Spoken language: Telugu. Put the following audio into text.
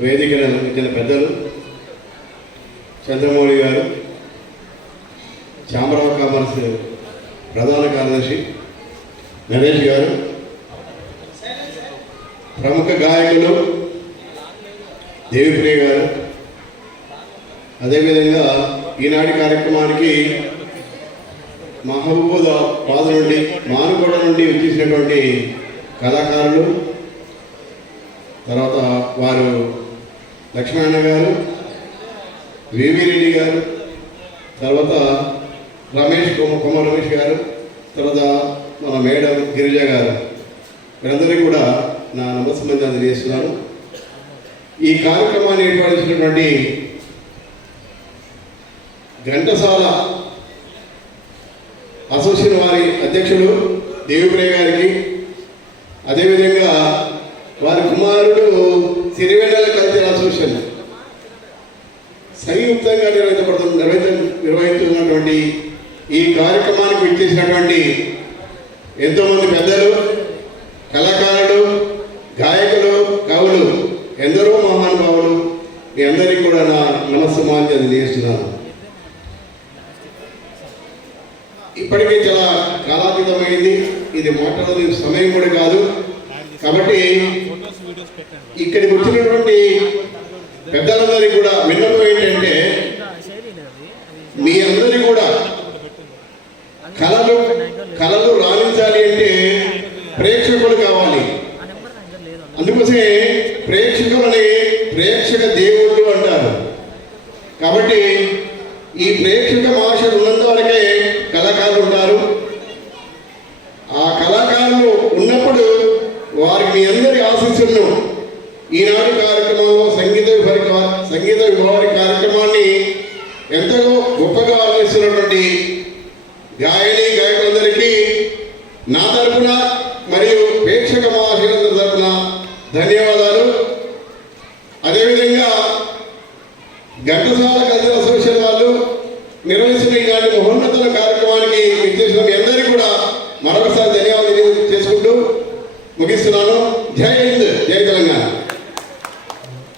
వేదికను ఇచ్చిన పెద్దలు చంద్రమౌళి గారు, ఛాంబర్ ఆఫ్ కామర్స్ ప్రధాన కార్యదర్శి నరేష్ గారు, ప్రముఖ గాయకులు దేవిప్రియ గారు, అదేవిధంగా ఈనాటి కార్యక్రమానికి మహబూబాబాద్ నుండి మానుకోట నుండి వచ్చేసినటువంటి కళాకారులు, తర్వాత వారు లక్ష్మణ గారు, వివి రెడ్డి గారు, తర్వాత కొమ్మ రమేష్ గారు, తర్వాత మన మేడం గిరిజ గారు, వీరందరికీ కూడా నా నమస్కారం తెలియజేస్తున్నాను. ఈ కార్యక్రమాన్ని ఏర్పాటు చేసినటువంటి ఘంటసాల అసోసియేషన్ వారి అధ్యక్షుడు దేవిప్రియ గారికి, అదేవిధంగా వారి కుమారుడు సిరివెన్నెల కల్చరల్ అసోసియేషన్ సంయుక్తంగా నిర్వహిస్తున్నటువంటి ఈ కార్యక్రమానికి విచ్చేసినటువంటి ఎంతోమంది పెద్దలు, కళాకారులు, గాయకులు, కవులు, ఎందరో మహానుభావులు, మీ అందరికీ కూడా నా నమస్సుమాంజలి తెలియజేస్తున్నాను. ఇప్పటికే చాలా కాలాతీతమైంది, ఇది మాట్లాడే సమయం కూడా కాదు. కాబట్టి ఇక్కడికి వచ్చినటువంటి పెద్దలందరికీ కూడా విన్నపం ఏంటంటే, మీ అందరికీ కూడా కళలు రాణించాలి అంటే ప్రేక్షకులు కావాలి. అందుకోసమే ప్రేక్షకులని ప్రేక్షక దేవుళ్ళు అంటారు. కాబట్టి ఈ ప్రేక్షక భాషలు ఉన్నంత వరకే కళాకారులు ఉంటారు. ఆ కళాకారులు ఉన్నప్పుడు వారికి మీ అందరి ఆశీస్సులను ఈనాటి కార్యక్రమంలో సంగీత విభాగ కార్యక్రమాన్ని ఎంతగా గొప్పగా ఆలోచిస్తున్నటువంటి గాయకులందరికీ నా తరఫున మరియు ప్రేక్షక మహాశయులందరి తరఫున ధన్యవాదాలు. అదేవిధంగా ఘంటసాల కల్చరల్ అసోసియేషన్ వాళ్ళు నిర్వహిస్తున్న ఇలాంటి మహోన్నత